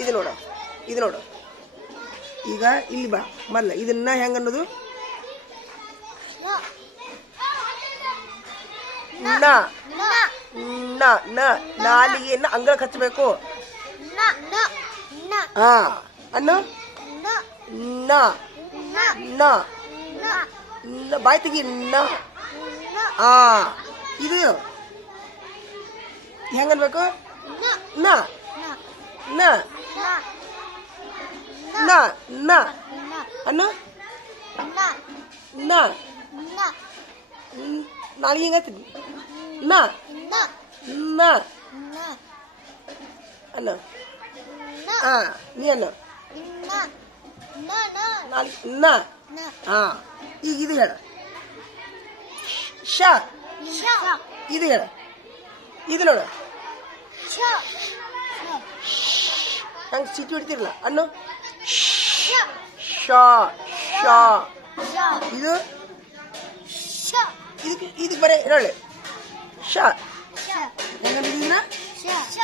ಇದು ನೋಡು, ಇದು ನೋಡು. ಈಗ ಇಲ್ಲಿ ಬಾ ಮೊದಲ ಇದನ್ನ ಹೆಂಗ ಅನ್ನೋದು ನ ನ ನ ನಾಲಿಗೆಯನ್ನು ಅಂಗಳಕ್ಕೆ ಹಚ್ಚಬೇಕು. ಹಾ ಅನ್ನು ನ ನ ಬಾಯ್ ತೆಗಿ ನ. ಆ ಇದು ಹೆಂಗನ್ಬೇಕು? ನ ನ ನ ನ ಅನ್ನು ನ ನಾಳೆ ಹೆಂಗತಿ ನ ನ ಅನ್ನು ಹಾ ನೀ ಅನ್ನು ನಾಳೆ ನ. ಹಾ ಈಗ ಇದು ಹೇಳ ಶ. ಇದು ಹೇಳ, ಇದು ನೋಡು ಹಂಗೆ ಸಿಟಿ ಹೊಡಿತಿರಲ್ಲ ಅನ್ನು ಶ ಶ. ಇದು ಇದಕ್ಕೆ ಇದಕ್ಕೆ ಬರೀ ಹೇಳಿ ಶ ಹೆಂಗಂದಿದ್ದೀನ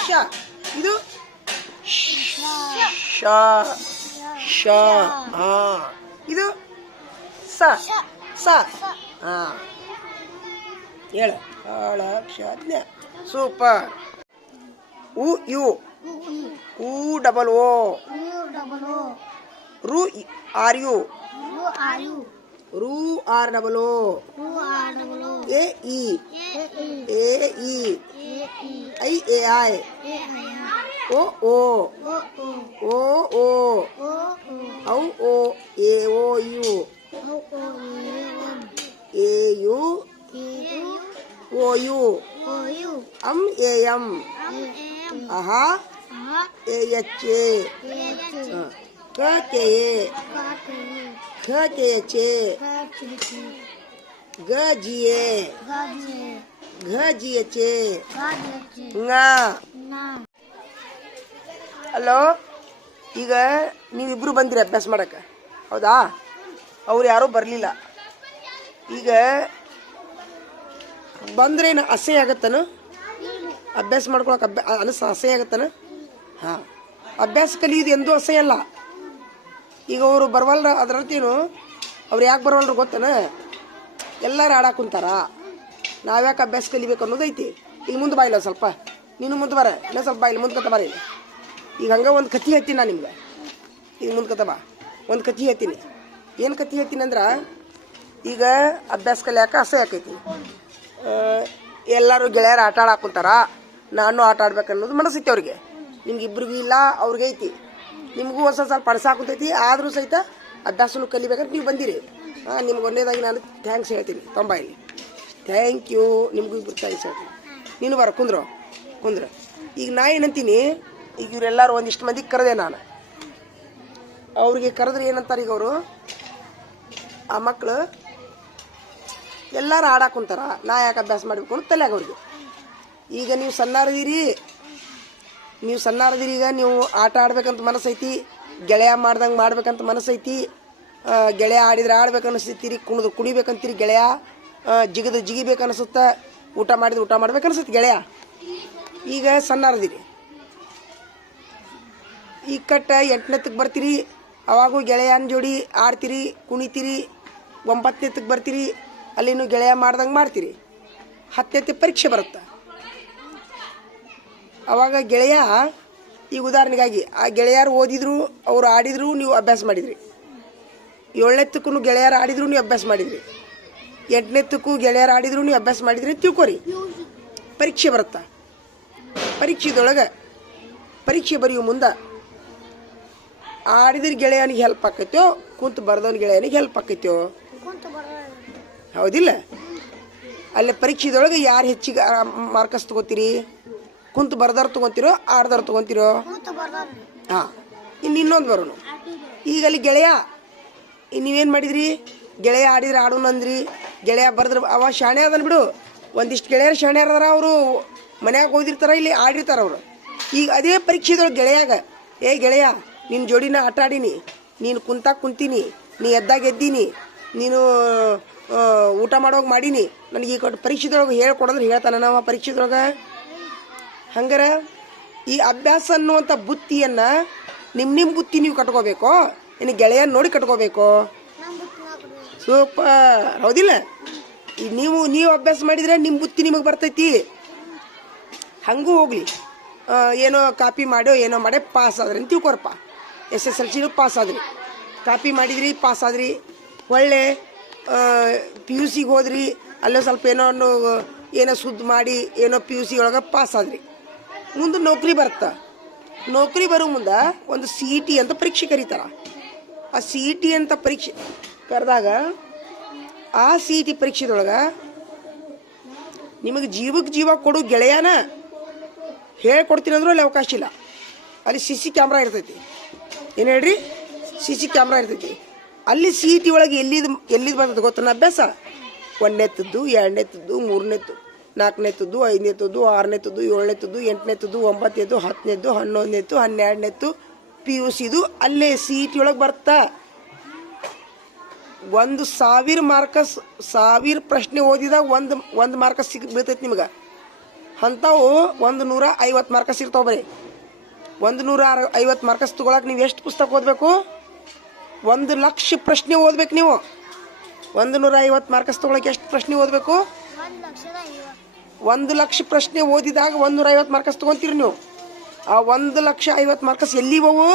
ಶ. ಇದು ಶ ಶ. ಹಾ ಇದು ಸ ಸ. ಹಾ ಹೇಳ ಅಕ್ಷಜ್ಞ. ಸೂಪರ್. ಉ ಯು ಉ ಡಬಲ್ ಓ ರು ಆರ್ ಯು ರು ಆರ್ ಡಬಲ್ ಓ ಎ ಇ ಐ ಎ ಐ ಓ ಓ ಓ ಓ ಔ ಓ ಎ O U A U O U ಅಂ ಎ ಎಂ ಅಹ ಎ ಎಚ್ ಎ ಕ ಕೆ ಎ ಖ ಕೆ ಎಚ್ ಎ ಗ ಜಿ ಎ ಘ ಜಿ ಎಚ್ ಎ ಂಗ. ಹಲೋ, ಈಗ ನೀವಿಬ್ರು ಬಂದಿರಿ ಅಭ್ಯಾಸ ಮಾಡಕ್ಕೆ, ಹೌದಾ? ಅವ್ರು ಯಾರೂ ಬರಲಿಲ್ಲ. ಈಗ ಬಂದ್ರೇನು ಅಸಹ್ಯ ಆಗತ್ತನ? ಅಭ್ಯಾಸ ಮಾಡ್ಕೊಳಕ್ಕೆ ಅಸಹ್ಯ ಆಗತ್ತನ? ಹಾಂ, ಅಭ್ಯಾಸ ಕಲಿಯೋದು ಎಂದೂ ಅಸಹ್ಯ ಅಲ್ಲ. ಈಗ ಅವರು ಬರವಲ್ರ ಅದರರ್ಥೇನು, ಅವ್ರು ಯಾಕೆ ಬರವಲ್ರು ಗೊತ್ತನ? ಎಲ್ಲರೂ ಆಡಾಕ ಕುಂತಾರ, ನಾವ್ಯಾಕೆ ಅಭ್ಯಾಸ ಕಲಿಬೇಕು ಅನ್ನೋದೈತಿ. ಈಗ ಮುಂದೆ ಬಾಯಿಲ್ಲ ಸ್ವಲ್ಪ, ನೀನು ಮುಂದೆ ಬರ, ಇನ್ನೂ ಸ್ವಲ್ಪ ಬಾಯಿಲ್ಲ ಮುಂದೆ ಕತ್ತ ಬರ. ಈಗ ಹಂಗೆ ಒಂದು ಕಥೆ ಹೇಳ್ತೀನಿ ನಾನು ನಿಮ್ಗೆ. ಈಗ ಮುಂದೆ ಕತ್ತ ಬಾ, ಒಂದು ಕಥೆ ಹೇಳ್ತೀನಿ. ಏನು ಕಥೆ ಹೇಳ್ತೀನಿ ಅಂದ್ರೆ, ಈಗ ಅಭ್ಯಾಸ ಕಲಿಯಾಕ ಅಸಹ್ಯ ಆಕೈತಿ. ಎಲ್ಲರೂ ಗೆಳೆಯರು ಆಟ ಆಡಾಕ ಕುಂತಾರ, ನಾನು ಆಟ ಆಡ್ಬೇಕನ್ನೋದು ಮನಸ್ಸೈತಿ ಅವ್ರಿಗೆ. ನಿಮ್ಗೆ ಇಬ್ರಿಗೂ ಇಲ್ಲ, ಅವ್ರಿಗೆ ಐತಿ. ನಿಮಗೂ ಒಂದು ಸ್ವಲ್ಪ ಪಡ್ಸಾಕುಂತೈತಿ. ಆದರೂ ಸಹಿತ ಅಭ್ಯಾಸನೂ ಕಲಿಬೇಕಂತ ನೀವು ಬಂದಿರಿ. ನಿಮ್ಗೆ ಒಂದೇದಾಗಿ ನಾನು ಥ್ಯಾಂಕ್ಸ್ ಹೇಳ್ತೀನಿ. ತೊಂಬಾಯಿಲಿ ಥ್ಯಾಂಕ್ ಯು. ನಿಮಗೂ ಇಬ್ರು ಥ್ಯಾಂಕ್ಸ್ ಹೇಳ್ತೀನಿ. ನೀನು ಬರ ಕುಂದ್ರ. ಈಗ ನಾ ಏನಂತೀನಿ, ಈಗ ಇವರೆಲ್ಲರೂ ಒಂದಿಷ್ಟು ಮಂದಿಗೆ ಕರೆದೆ ನಾನು. ಅವ್ರಿಗೆ ಕರೆದ್ರೆ ಏನಂತಾರೆ, ಈಗ ಅವರು ಆ ಮಕ್ಕಳು ಎಲ್ಲರೂ ಆಡಾಕ ಕುಂತಾರ, ನಾ ಯಾಕೆ ಅಭ್ಯಾಸ ಮಾಡಬೇಕು ಅಂತ ತಲೆಯಾಗ ಅವ್ರಿಗೆ. ಈಗ ನೀವು ಸಣ್ಣಾರದಿರಿ, ಈಗ ನೀವು ಆಟ ಆಡ್ಬೇಕಂತ ಮನಸ್ಸೈತಿ, ಗೆಳೆಯ ಮಾಡ್ದಂಗೆ ಮಾಡ್ಬೇಕಂತ ಮನಸ್ಸೈತಿ. ಗೆಳೆಯ ಆಡಿದ್ರೆ ಆಡ್ಬೇಕು ಅನಿಸ್ತೀರಿ, ಕುಣಿಬೇಕಂತೀರಿ, ಗೆಳೆಯ ಜಿಗಿಬೇಕು ಅನಿಸುತ್ತೆ, ಊಟ ಮಾಡಿದ್ರೆ ಊಟ ಮಾಡ್ಬೇಕು ಅನಿಸುತ್ತೆ ಗೆಳೆಯ. ಈಗ ಸಣ್ಣಾರದಿರಿ, ಈಗ ಕಟ್ಟ 8ನೇತಕ್ಕೆ ಬರ್ತೀರಿ, ಅವಾಗೂ ಗೆಳೆಯನ ಜೋಡಿ ಆಡ್ತೀರಿ, ಕುಣಿತೀರಿ. 9ನೇತಕ್ಕೆ ಬರ್ತೀರಿ, ಅಲ್ಲಿನೂ ಗೆಳೆಯ ಮಾಡ್ದಂಗೆ ಮಾಡ್ತೀರಿ. 10ನೇತೆ ಪರೀಕ್ಷೆ ಬರುತ್ತೆ. ಅವಾಗ ಗೆಳೆಯ, ಈಗ ಉದಾಹರಣೆಗಾಗಿ ಆ ಗೆಳೆಯರು ಓದಿದ್ರು, ಅವರು ಆಡಿದ್ರು, ನೀವು ಅಭ್ಯಾಸ ಮಾಡಿದ್ರಿ. 7ನೇತಕ್ಕೂ ಗೆಳೆಯರು ಆಡಿದ್ರು, ನೀವು ಅಭ್ಯಾಸ ಮಾಡಿದ್ರಿ. 8ನೇತಕ್ಕೂ ಗೆಳೆಯರು ಆಡಿದ್ರು, ನೀವು ಅಭ್ಯಾಸ ಮಾಡಿದ್ರಿ. ತಿಳ್ಕೊರಿ, ಪರೀಕ್ಷೆ ಬರುತ್ತೆ. ಪರೀಕ್ಷೆದೊಳಗೆ ಪರೀಕ್ಷೆ ಬರೆಯೋ ಮುಂದೆ ಆಡಿದ್ರೆ ಗೆಳೆಯನಿಗೆ ಹೆಲ್ಪ್ ಆಕೈತೋ, ಕುಂತು ಬರ್ದವನ ಗೆಳೆಯನಿಗೆ ಹೆಲ್ಪ್ ಆಕೈತೋ? ಹೌದಿಲ್ಲ? ಅಲ್ಲೇ ಪರೀಕ್ಷೆದೊಳಗೆ ಯಾರು ಹೆಚ್ಚಿಗೆ ಮಾರ್ಕಸ್ ತೊಗೋತೀರಿ? ಕುಂತು ಬರ್ದಾರು ತೊಗೊತಿರೋ, ಆಡ್ದಾರು ತೊಗೊತಿರೋ? ಹಾಂ. ಇನ್ನೊಂದು ಬರೋನು. ಈಗ ಅಲ್ಲಿ ಗೆಳೆಯ, ನೀವೇನು ಮಾಡಿದ್ರಿ? ಗೆಳೆಯ ಆಡಿದ್ರೆ ಆಡೋಣ ಅಂದ್ರಿ, ಗೆಳೆಯ ಬರ್ದ್ರೆ ಅವ ಶಾಣೆ ಅದನ್ ಬಿಡು. ಒಂದಿಷ್ಟು ಗೆಳೆಯರು ಶಾಣೆ ಅದಾರ, ಅವರು ಮನ್ಯಾಗ ಓದಿರ್ತಾರ, ಇಲ್ಲಿ ಆಡಿರ್ತಾರ ಅವರು. ಈಗ ಅದೇ ಪರೀಕ್ಷೆದೊಳಗೆ ಗೆಳೆಯಾಗ, ಏ ಗೆಳೆಯ, ನಿನ್ನ ಜೋಡಿನ ಆಟ ಆಡೀನಿ, ನೀನು ಕುಂತಾಗ ಕುಂತೀನಿ, ನೀ ಎದ್ದಾಗ ಎದ್ದೀನಿ, ನೀನು ಊಟ ಮಾಡೋವಾಗ ಮಾಡೀನಿ, ನನಗೆ ಈ ಪರೀಕ್ಷೆದೊಳಗೆ ಹೇಳ್ಕೊಡಂದ್ರೆ ಹೇಳ್ತಾನೆ ನಾವು ಪರೀಕ್ಷೆದೊಳಗೆ. ಹಂಗಾರೆ ಈ ಅಭ್ಯಾಸ ಅನ್ನುವಂಥ ಬುತ್ತಿಯನ್ನು ನಿಮ್ಮ ಬುತ್ತಿ ನೀವು ಕಟ್ಕೋಬೇಕು, ಇನ್ನು ಗೆಳೆಯನ ನೋಡಿ ಕಟ್ಕೋಬೇಕು. ಸೂಪರ್, ಹೌದಿಲ್ಲ? ನೀವು ಅಭ್ಯಾಸ ಮಾಡಿದರೆ ನಿಮ್ಮ ಬುತ್ತಿ ನಿಮಗೆ ಬರ್ತೈತಿ. ಹಂಗೂ ಹೋಗ್ಲಿ, ಏನೋ ಕಾಪಿ ಮಾಡೋ ಏನೋ ಮಾಡೇ ಪಾಸ್ ಆದ್ರಿ ಅಂತ ತಿಳ್ಕೊರಪ್ಪ. SSLC ಪಾಸ್ ಆದ್ರಿ, ಕಾಪಿ ಮಾಡಿದ್ರಿ ಪಾಸ್ ಆದ್ರಿ. ಒಳ್ಳೆ PUC ಹೋದ್ರಿ, ಅಲ್ಲೇ ಸ್ವಲ್ಪ ಏನೋ ಸುದ್ದಿ ಮಾಡಿ ಏನೋ PUC ಒಳಗೆ ಪಾಸ್ ಆದ್ರಿ. ಮುಂದೆ ನೌಕರಿ ಬರುತ್ತೆ. ನೌಕರಿ ಬರೋ ಮುಂದೆ ಒಂದು CET ಅಂತ ಪರೀಕ್ಷೆ ಕರೀತಾರೆ. ಆ CET ಅಂತ ಪರೀಕ್ಷೆ ಕರೆದಾಗ ಆ CET ಪರೀಕ್ಷೆದೊಳಗೆ ನಿಮಗೆ ಜೀವಕ್ಕೆ ಜೀವ ಕೊಡು ಗೆಳೆಯನ ಹೇಳ್ಕೊಡ್ತೀನಿ ಅಂದ್ರೂ ಅಲ್ಲಿ ಅವಕಾಶ ಇಲ್ಲ. ಅಲ್ಲಿ CC ಕ್ಯಾಮ್ರಾ ಇರ್ತೈತಿ. ಏನು ಹೇಳ್ರಿ? CC ಕ್ಯಾಮ್ರಾ ಇರ್ತೈತಿ. ಅಲ್ಲಿ CET ಒಳಗೆ ಎಲ್ಲಿದ್ದು ಬರ್ತದೆ ಗೊತ್ತಾನ ಅಭ್ಯಾಸ? 1ನೇತದ್ದು 2ನೇತದ್ದು 3ನೇದ್ದು 4ನೇತದ್ದು 5ನೇತದ್ದು 6ನೇತದ್ದು 7ನೇತದ್ದು 8ನೇತದ್ದು 9ನೇದ್ದು 10ನೇದ್ದು 11ನೇದ್ದು 12ನೇದ್ದು PUCದು ಅಲ್ಲೇ CET ಒಳಗೆ ಬರ್ತಾ. 1,000 ಮಾರ್ಕಸ್ 1000 ಪ್ರಶ್ನೆ ಓದಿದಾಗ ಒಂದು ಮಾರ್ಕಸ್ ಬೀಳ್ತೈತಿ ನಿಮ್ಗೆ. ಅಂಥವು 150 ಮಾರ್ಕಸ್ ಇರ್ತಾವೆ. ಬರೀ 150 ಮಾರ್ಕಸ್ ತೊಗೊಳಕ್ಕೆ ನೀವು ಎಷ್ಟು ಪುಸ್ತಕ ಓದಬೇಕು? 1,00,000 ಪ್ರಶ್ನೆ ಓದ್ಬೇಕು ನೀವು. 150 ಮಾರ್ಕಸ್ ತೊಗೊಳಕ್ಕೆ ಎಷ್ಟು ಪ್ರಶ್ನೆ ಓದಬೇಕು? 1,00,000 ಪ್ರಶ್ನೆ ಓದಿದಾಗ 150 ಮಾರ್ಕಸ್ ತೊಗೊತೀರಿ ನೀವು. ಆ 1,50,000 ಮಾರ್ಕಸ್ ಎಲ್ಲಿವವು?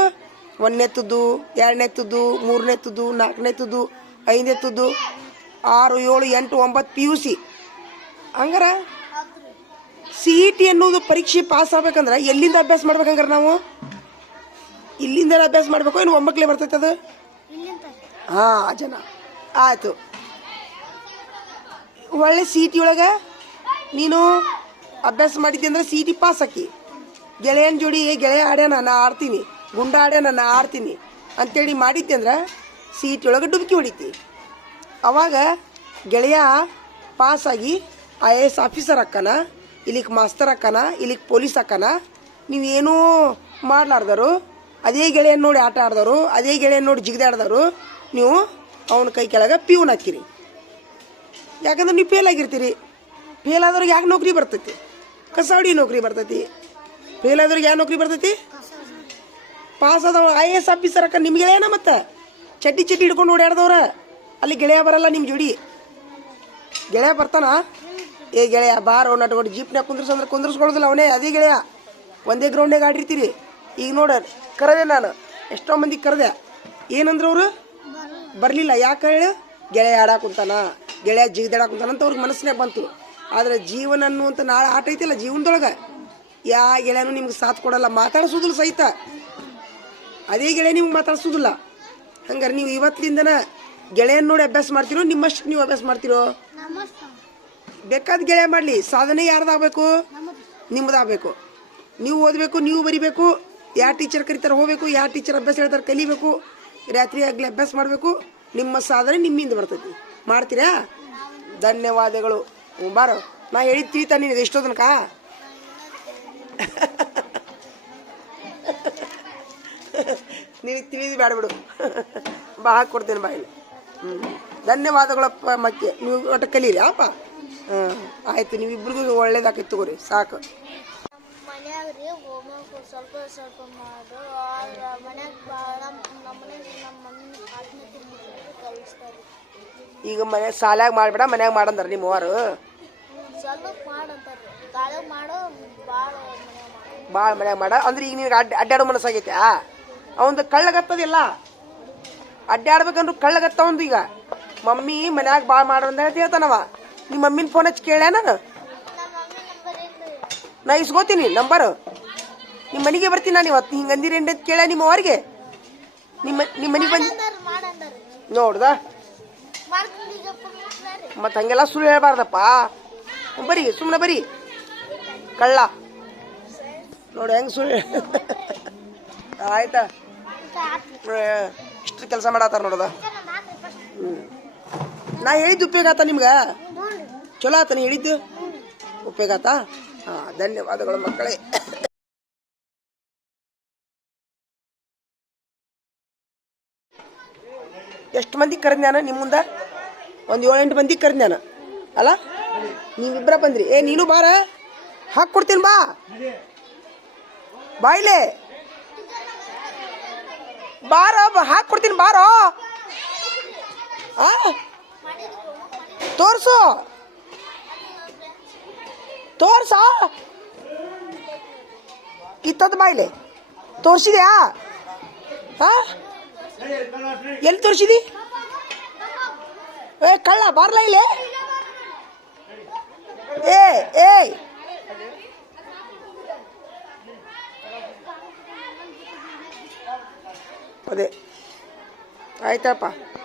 1ನೇತದ್ದು 2ನೇತದ್ದು 3ನೇತದ್ದು 4ನೇತದ್ದು 5ನೇತದ್ದು 6 7 8 9 PUC. ಹಂಗಾರೆ CET ಅನ್ನೋದು ಪರೀಕ್ಷೆ ಪಾಸ್ ಆಗ್ಬೇಕಂದ್ರೆ ಎಲ್ಲಿಂದ ಅಭ್ಯಾಸ ಮಾಡ್ಬೇಕಂಗಾರೆ ನಾವು? ಇಲ್ಲಿಂದ ಅಭ್ಯಾಸ ಮಾಡಬೇಕು, ಏನು ಒಮ್ಮಕ್ಲೇ ಬರ್ತೈತೆ ಅದು? ಜನ ಆಯಿತು. ಒಳ್ಳೆ CET ಒಳಗೆ ನೀನು ಅಭ್ಯಾಸ ಮಾಡಿದ್ದೆ ಅಂದ್ರೆ CET ಪಾಸ್ ಹಾಕಿ. ಗೆಳೆಯನ ಜೋಡಿ ಗೆಳೆಯ ಆಡ್ಯಾನ ನಾ ಆಡ್ತೀನಿ, ಗುಂಡ ಆಡ್ಯಾನ ನಾ ಆಡ್ತೀನಿ ಅಂತೇಳಿ ಮಾಡಿದ್ದೆ ಅಂದ್ರೆ CET ಒಳಗೆ ಡುಬ್ಕಿ ಹೊಡಿತಿ. ಅವಾಗ ಗೆಳೆಯ ಪಾಸಾಗಿ IAS ಆಫೀಸರ್ ಅಕ್ಕನ, ಇಲ್ಲಿಗೆ ಮಾಸ್ತರ್ ಅಕ್ಕನ, ಇಲ್ಲಿಗೆ ಪೊಲೀಸ್ ಅಕ್ಕನ. ನೀವೇನೂ ಮಾಡ್ಲಾರ್ದರು, ಅದೇ ಗೆಳೆಯನ್ನ ನೋಡಿ ಆಟ ಆಡ್ದವರು, ಅದೇ ಗೆಳೆಯನ್ನ ನೋಡಿ ಜಿಗಿದಾಡ್ದವರು ನೀವು ಅವನ ಕೈ ಕೆಳಗೆ ಪ್ಯೂನ್ ಹಾಕಿರಿ. ಯಾಕಂದ್ರೆ ನೀವು ಫೇಲ್ ಆಗಿರ್ತೀರಿ. ಫೇಲ್ ಆದವ್ರಿಗೆ ಯಾಕೆ ನೌಕರಿ ಬರ್ತೈತಿ? ಕಸಾವಡಿ ನೌಕರಿ ಬರ್ತೈತಿ. ಫೇಲ್ ಆದವ್ರಿಗೆ ಯಾವ ನೌಕರಿ ಬರ್ತೈತಿ? ಪಾಸ್ ಆದವ್ರು IAS ಆಫೀಸರ್ ಅಕ್ಕ ನಿಮ್ಮ ಗೆಳೆಯನ. ಮತ್ತೆ ಚಡ್ಡಿ ಹಿಡ್ಕೊಂಡು ಓಡಾಡ್ದವ್ರ ಅಲ್ಲಿ ಗೆಳೆಯ ಬರಲ್ಲ ನಿಮ್ಮ ಜೋಡಿ. ಗೆಳೆಯ ಬರ್ತಾನ, ಏ ಗೆಳೆಯ ಬಾರೋ ನಟ್ಕೊಂಡು ಜೀಪ್ನ್ಯಾಗ ಕುಂದ್ರಸಂದ್ರೆ ಕುಂದ್ರಸ್ಕೊಳ್ಳೋದಿಲ್ಲ ಅವನೇ. ಅದೇ ಗೆಳೆಯ ಒಂದೇ ಗ್ರೌಂಡ್ನಾಗ ಆಡಿರ್ತೀರಿ. ಈಗ ನೋಡ ಕರೆದೆ ನಾನು, ಎಷ್ಟೋ ಮಂದಿ ಕರೆದೆ. ಏನಂದ್ರೆ ಅವರು ಬರಲಿಲ್ಲ. ಯಾಕೆ ಹೇಳಿ? ಗೆಳೆಯ ಆಡಾಕುಂತಾನ, ಗೆಳೆಯ ಜಿಗಿದಾಡಾಕುಂತಾನ ಅಂತ ಅವ್ರಿಗೆ ಮನಸ್ಸಿನಾಗ ಬಂತು. ಆದರೆ ಜೀವನ ಅನ್ನುವಂಥ ನಾಳೆ ಆಟ ಐತಿಲ್ಲ ಜೀವನದೊಳಗೆ, ಯಾವ ಗೆಳೆಯನೂ ನಿಮ್ಗೆ ಸಾಥ್ ಕೊಡಲ್ಲ, ಮಾತಾಡ್ಸೋದಿಲ್ಲ ಸಹಿತ. ಅದೇ ಗೆಳೆಯ ನಿಮ್ಗೆ ಮಾತಾಡ್ಸೋದಿಲ್ಲ. ಹಂಗಾರೆ ನೀವು ಇವತ್ತಿಂದನ ಗೆಳೆಯನ ನೋಡಿ ಅಭ್ಯಾಸ ಮಾಡ್ತಿರೋ, ನಿಮ್ಮಷ್ಟು ನೀವು ಅಭ್ಯಾಸ ಮಾಡ್ತಿರೋ? ಬೇಕಾದ ಗೆಳೆಯ ಮಾಡಲಿ, ಸಾಧನೆ ಯಾರ್ದಾಗಬೇಕು? ನಿಮ್ಮದಾಗಬೇಕು. ನೀವು ಓದಬೇಕು, ನೀವು ಬರಿಬೇಕು, ಯಾವ ಟೀಚರ್ ಕರೀತಾರೆ ಹೋಗಬೇಕು, ಯಾವ ಟೀಚರ್ ಅಭ್ಯಾಸ ಹೇಳ್ತಾರೆ ಕಲಿಬೇಕು, ರಾತ್ರಿ ಆಗಲಿ ಅಭ್ಯಾಸ ಮಾಡಬೇಕು. ನಿಮ್ಮ ಸಾಧನೆ ನಿಮ್ಮಿಂದ ಬರ್ತೈತಿ. ಮಾಡ್ತೀರಾ? ಧನ್ಯವಾದಗಳು. ಬಾರೋ, ನಾ ಹೇಳಿದ್ದು ತಿಳಿತಾ ನಿನಗೆ ಎಷ್ಟೋ ತನಕ? ನಿನಗೆ ತಿಳಿದು ಬೇಡ ಬಿಡು, ಬಾ ಹಾಕ್ಕೊಡ್ತೇನೆ ಬಾಯಲ್ಲಿ. ಧನ್ಯವಾದಗಳಪ್ಪ. ಮತ್ತೆ ನೀವು ಒಟ್ಟು ಕಲೀರಿ ಅಪ್ಪ. ಆಯಿತು, ನೀವಿಬ್ರಿಗೂ ಒಳ್ಳೇದಾಕೈತೆ ತಗೋರಿ, ಸಾಕು. ಈಗ ಮನೆ ಸಾಲಾಗ ಮಾಡಬೇಡ, ಮನ್ಯಾಗ ಮಾಡಂದಾರ ನಿಮ್ಮ ಅವ್ರು. ಭಾಳ ಮನ್ಯಾಗ ಮಾಡ ಅಂದ್ರೆ ಈಗ ನಿನಗೆ ಅಡ್ಡಾಡೋ ಮನಸ್ಸಾಗೈತೆ. ಅವಂದು ಕಳ್ಳಗತ್ತದಿಲ್ಲ, ಅಡ್ಡಾಡ್ಬೇಕಂದ್ರು ಕಳ್ಳಗತ್ತ ಒಂದು. ಈಗ ಮಮ್ಮಿ ಮನ್ಯಾಗ ಭಾಳ ಮಾಡ್ರ ಅಂತ ಹೇಳ್ತಾನವ. ನಿಮ್ಮ ಮಮ್ಮಿನ ಫೋನ್ ಹಚ್ಚಿ ಕೇಳ್ಯ ನಾನು? ನಾ ಇಸ್ಕೋತೀನಿ ನಂಬರು, ನಿಮ್ಮ ಮನೆಗೆ ಬರ್ತೀನಿ ನಾನು ಇವತ್ತು. ಹಿಂಗೆ ಅಂದಿರೇಂಡಿ ಅಂತ ಕೇಳ ನಿಮ್ಮ ಅವ್ರಿಗೆ. ನಿಮ್ಮ ಮನೆಗೆ ಬಂದು ನೋಡ್ದ ಮತ್ತು ಹಂಗೆಲ್ಲ ಸುಳ್ಳು ಹೇಳ್ಬಾರ್ದಪ್ಪ. ಬರೀ ಸುಮ್ಮನೆ ಬರೀ ಕಳ್ಳ ನೋಡಿ ಹೆಂಗೆ ಸುಳ್ಳು. ಆಯ್ತಾ? ಇಷ್ಟು ಕೆಲಸ ಮಾಡತ್ತಾರ ನೋಡದ. ನಾ ಹೇಳಿದ್ದು ಉಪಯೋಗ ಆತ ನಿಮ್ಗೆ? ಚಲೋ ಆತ ನೀ ಹೇಳಿದ್ದು ಉಪಯೋಗ ಆತ? ಧನ್ಯವಾದಗಳು ಮಕ್ಕಳೇ. ಎಷ್ಟು ಮಂದಿ ಕರೆದ್ ನಾನು ನಿಮ್ಮ ಮುಂದೆ? ಒಂದು 7-8 ಮಂದಿ ಕರೆದ್ ನಾನು ಅಲ್ಲ? ನೀವಿಬ್ಬರ ಬಂದ್ರಿ. ನೀನು ಬಾರ, ಹಾಕ್ಕೊಡ್ತೀನಿ ಬಾ. ಬಾಯ್ಲೆ ಬಾರೋ ಹಾಕ್ಕೊಡ್ತೀನಿ ಬಾರೋ. ಆ ತೋರ್ಸು ತೋರ್ಸ ಕಿತ್ತದ ಬಾಯ್ಲೆ ತೋರ್ಸಿದ್ಯಾ? ಹಾ ಎಲ್ಲಿ ತೋರ್ಸಿದಿ? ಏ ಕಳ್ಳ ಬಾರ್ಲ ಇಲ್ಲೇ. ಏ ಏ ಅದೇ ಆಯ್ತಪ್ಪ.